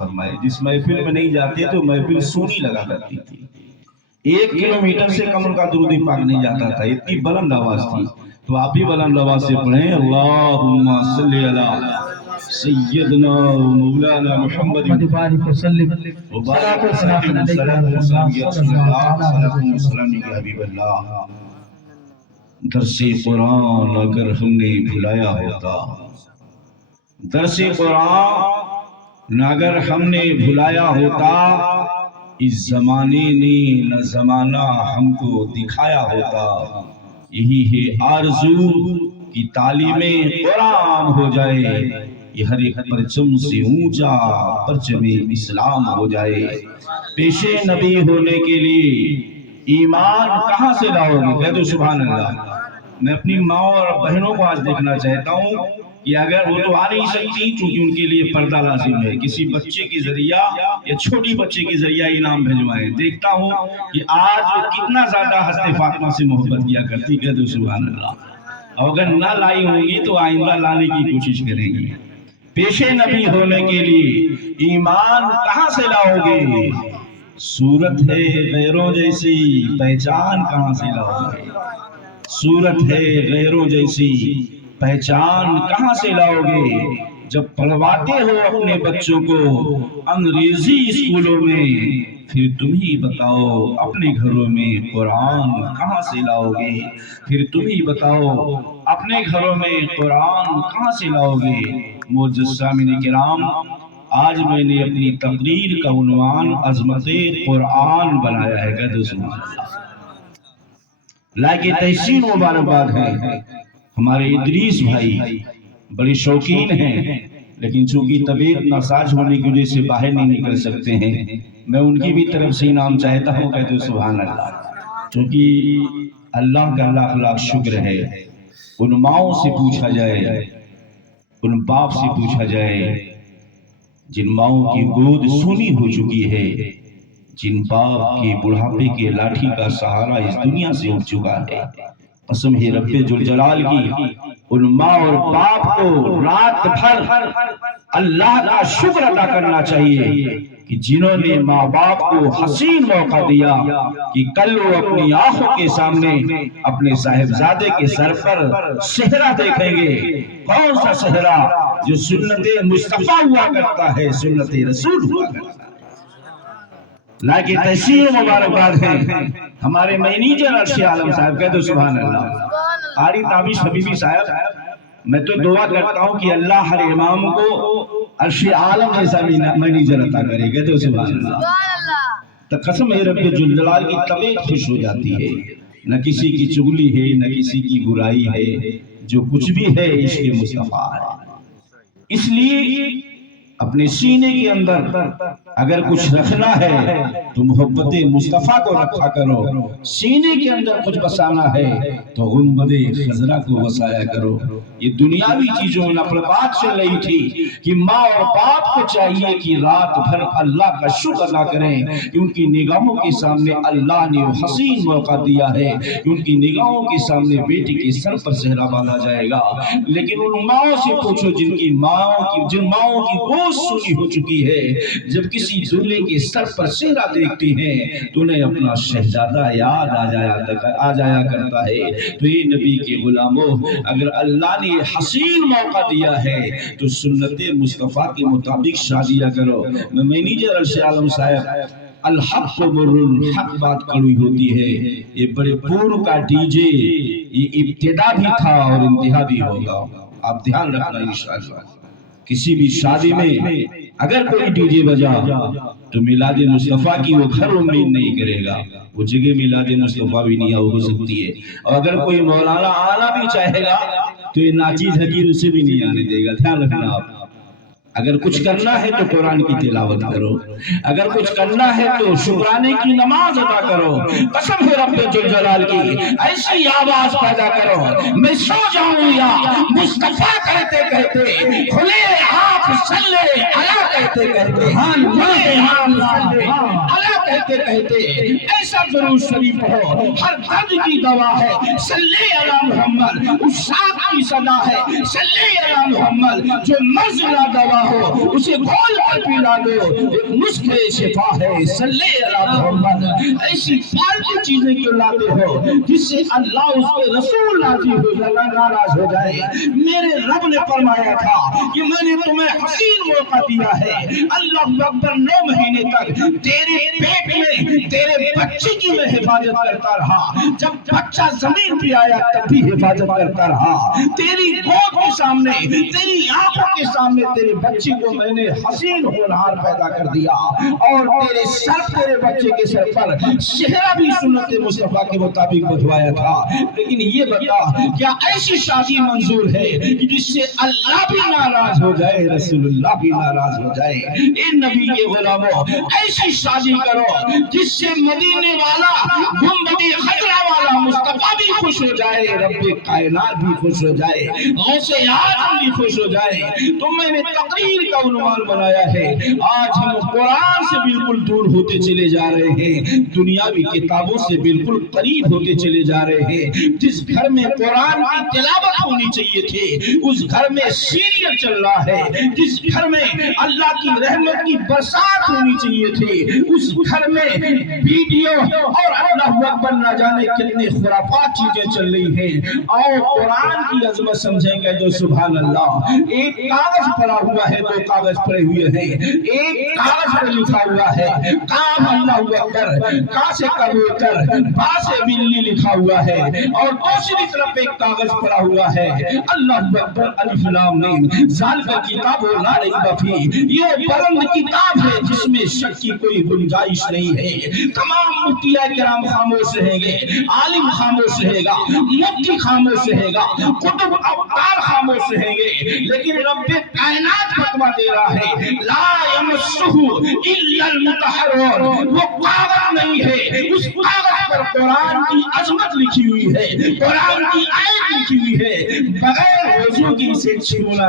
فرمائے. جس محفل میں نہیں جاتے تو محفل سونی لگا کرتی تھی. 1 کلومیٹر سے کم ان کا درود پاک نہیں جاتا تھا، اتنی بلند آواز تھی. تو آپ بھی بلند آواز سے پڑھیں اللہم صلی علی سیدنا مولانا محمد وبارک وسلم. وبارک وسلم. صلاۃ و سلام یا رسول اللہ، صلاۃ و سلام یا حبیب اللہ. درس قرآن اگر ہم نے بھلایا ہوتا، درس قرآن اگر ہم نے بھلایا ہوتا، اس زمانے نے نہ زمانہ ہم کو دکھایا ہوتا. یہی ہے آرزو کہ تعلیم قرآن ہو جائے، یہ ہر ایک پرچم سے اونچا پرچم اسلام ہو جائے. پیش نبی ہونے کے لیے ایمان کہاں سے لاؤ گے؟ کہہ دو سبحان اللہ. میں اپنی ماں اور بہنوں کو آج دیکھنا چاہتا ہوں کہ اگر وہ تو آ نہیں سکتی چونکہ ان کے لیے پردہ لازم ہے، کسی بچے کے ذریعہ یا چھوٹی بچے کے ذریعہ انعام بھیجوائیں. دیکھتا ہوں کہ آج کتنا زیادہ حضرت فاطمہ سے محبت کیا کرتی. کہہ دو سبحان اللہ. اور اگر نہ لائی ہوں گی تو آئندہ لانے کی کوشش کریں گی. پیش نبی ہونے کے لیے ایمان کہاں سے لاؤ گے؟ صورت ہے غیروں جیسی، پہچان کہاں سے لاؤ گے؟ صورت ہے غیروں جیسی، پہچان کہاں سے لاؤ گے؟ جب پڑھواتے ہو اپنے بچوں کو انگریزی اسکولوں میں، پھر تم ہی بتاؤ اپنے گھروں میں قرآن کہاں سے لاؤ گے؟ پھر تم ہی بتاؤ اپنے گھروں میں قرآن کہاں سے لاؤ گے؟ معزز سامعین کرام، آج میں نے اپنی تقریر کا عنوان عظمت قرآن بنایا ہے. کہہ دو سبحان اللہ. لائق تحسین مبارکباد ہے. ہمارے ادریس بھائی بڑے شوقین ہیں، لیکن چونکہ طبیعت ناساز ہونے کی وجہ سے باہر نہیں نکل سکتے ہیں. میں ان کی بھی طرف سے انعام چاہتا ہوں. کہتے ہیں سبحان اللہ. چونکہ اللہ کا لاکھ لاکھ شکر ہے، ان ماؤں سے پوچھا جائے، ان باپ سے پوچھا جائے جن ماؤں کی گود سونی ہو چکی ہے، جن باپ کے بڑھاپے کے لاٹھی کا سہارا اس دنیا سے اٹھ چکا ہے. قسم ہے رب ذوالجلال کی، ان ماں اور باپ کو رات بھر اللہ کا شکر ادا کرنا چاہیے کہ جنہوں نے ماں باپ کو حسین موقع دیا کہ کل وہ اپنی آنکھوں کے سامنے اپنے صاحبزادے کے سر پر صحرا دیکھیں گے. کون سا صحرا؟ جو سنت مصطفیٰ ہوا کرتا ہے، سنت رسول ہوا کرتا ہے. لیکن تحسین مبارکباد ہے ہمارے مینیجر عرش عالم صاحب. کہہ دو سبحان اللہ. قاری تابش حبیبی صاحب، میں تو دعا کرتا ہوں کہ اللہ ہر امام کو عرش عالم جیسا مینیجر عطا کرے. کہہ دو سبحان اللہ. تو قسم ہے رب ذوالجلال کی طبیعت خوش ہو جاتی ہے. نہ کسی کی چغلی ہے، نہ کسی کی برائی ہے، جو کچھ بھی ہے عشق مصطفیٰ ہے. اس لیے اپنے سینے کے اندر اگر کچھ رکھنا ہے تو محبت مصطفیٰ کو رکھا کرو. سینے کے اندر کچھ بسانا ہے تو گنبد خضرا کو بسایا کرو. یہ دنیاوی چیزوں میں نفل بات چل رہی تھی کہ ماں اور باپ کو چاہیے کہ رات بھر اللہ کا شکر ادا کریں کہ ان کی نگاہوں کے سامنے اللہ نے وہ حسین موقع دیا ہے کہ ان کی نگاہوں کے سامنے بیٹی کے سر پر صحرا باندھا جائے گا. لیکن ان ماؤں سے پوچھو جن ماؤں کی گود سونی ہو چکی ہے، جب کسی دولے کے سر پر صحرا دیکھتی ہیں تو انہیں اپنا شہزادہ یاد آ جایا کرتا ہے. تو یہ نبی کے غلاموں، اگر اللہ نے حسین موقع دیا ہے تو سنت مصطفیٰ کے مطابق شادیاں کرو. میں مینیجر عرش عالم صاحب، الحق مر الحق بات کڑوی ہوتی ہے. یہ بڑے پور کا ڈی جے، یہ ابتدا بھی تھا اور انتہا بھی ہوگا. آپ دھیان رکھنا انشاءاللہ. کسی بھی شادی میں اگر کوئی ڈی جے بجا تو میلاد مصطفیٰ کی وہ گھر امید نہیں کرے گا، وہ جگہ میلاد مصطفیٰ بھی نہیں ہو سکتی ہے. اور اگر کوئی مولانا آنا بھی چاہے گا تو یہ ناچیز حقیر اسے بھی نہیں آنے دے گا. دھیان رکھنا. آپ اگر کچھ کرنا ہے تو قرآن کی تلاوت کرو، اگر کچھ کرنا ہے تو شکرانے کی نماز ادا کرو. قسم ہے رب ذوالجلال کی، ایسی آواز پیدا کرو میں سو جاؤں یا مصطفیٰ کہتے کہتے، کھلے ہاتھ صلی علی کہتے کہتے، کھلے ہاتھ صلی علی کہتے کہتے ایسا درود شریف ہو ہر درد کی دوا ہے. صلی علی محمد، اس شاق کی صدا ہے. صلی علی محمد جو مرض لا دوا رہا ہو اسے گھول کر پلا دو، ایک نسخے شفا ہے صلی علی محمد۔ ایسی فالتو چیزیں کیوں لاتے ہو جس سے اللہ اس کے رسول راضی ہو جائے، ناراض ہو جائے؟ میرے رب نے فرمایا تھا کہ میں نے تمہیں حسین موقع دیا ہے، اللہ اکبر 9 مہینے تک تیرے پیٹ میں تیرے بچے کی میں حفاظت کرتا رہا، جب بچہ زمین پہ آیا تب بھی حفاظت کرتا رہا، تیری گود کے سامنے تیری آنکھوں کے سامنے تیرے بچے کو میں نے حسین ہونہار پیدا کر دیا، اور تیرے سر تیرے بچے کے سر پر شہرہ بھی سنت مصطفیٰ کے مطابق بجھوایا تھا۔ لیکن یہ بتا کیا ایسی شادی منظور ہے کہ جس سے اللہ بھی ناراض ہو جائے، رسول اللہ بھی ناراض ہو جائے؟ اے نبی کے غلاموں، ایسی شادی کرو جس سے مدینے والا گنبد خضرا والا مصطفیٰ بھی خوش ہو جائے، رب کائنات بھی خوش ہو جائے، غوث اعظم بھی خوش ہو جائے۔ تو میں نے تقریر کا عنوان بنایا ہے آج ہم قرآن سے بالکل دور ہوتے چلے جا رہے ہیں، دنیاوی کتابوں سے بالکل قریب ہوتے چلے جا رہے ہیں۔ جس گھر میں قرآن کی تلاوت ہونی چاہیے تھے اس گھر میں سیریل چل رہا ہے، جس گھر میں اللہ کی رحمت کی برسات ہونی چاہیے تھی اس گھر میں ویڈیو اور اللہ اکبر نہ جانے کتنے خرافات چیزیں چل رہی ہیں۔ اور قرآن کی عظمت سمجھیں گے تو سبحان اللہ، ایک کاغذ پڑا ہوا ہے، 2 کاغذ پڑے ہوئے ہیں، ایک کاغذ پر لکھا ہوا ہے کام اللہ اکبر، کا سے کبوتر، با سے بلی لکھا ہوا ہے، اور دوسری طرف ایک کاغذ پڑا ہوا ہے اللہ اکبر الف لام میم ذالک کتاب لا ریب فیہ، یہ بلند کتاب ہے جس میں شک کی کوئی گنجائش نہیں ہے۔ تمام مفتیاء کرام خاموش رہیں گے، عالم خاموش رہے گا، مفتی خاموش رہے گا، قطب ابطال خاموش رہیں گے، لیکن رب کائنات فتویٰ دے رہا ہے لا یمسہ الا المطہرون، وہ کاغذ نہیں ہے، اس کاغذ پر قرآن کی عظمت لکھی ہوئی ہے، قرآن کی آیت لکھی ہوئی ہے، بغیر وضو کی اسے چھونا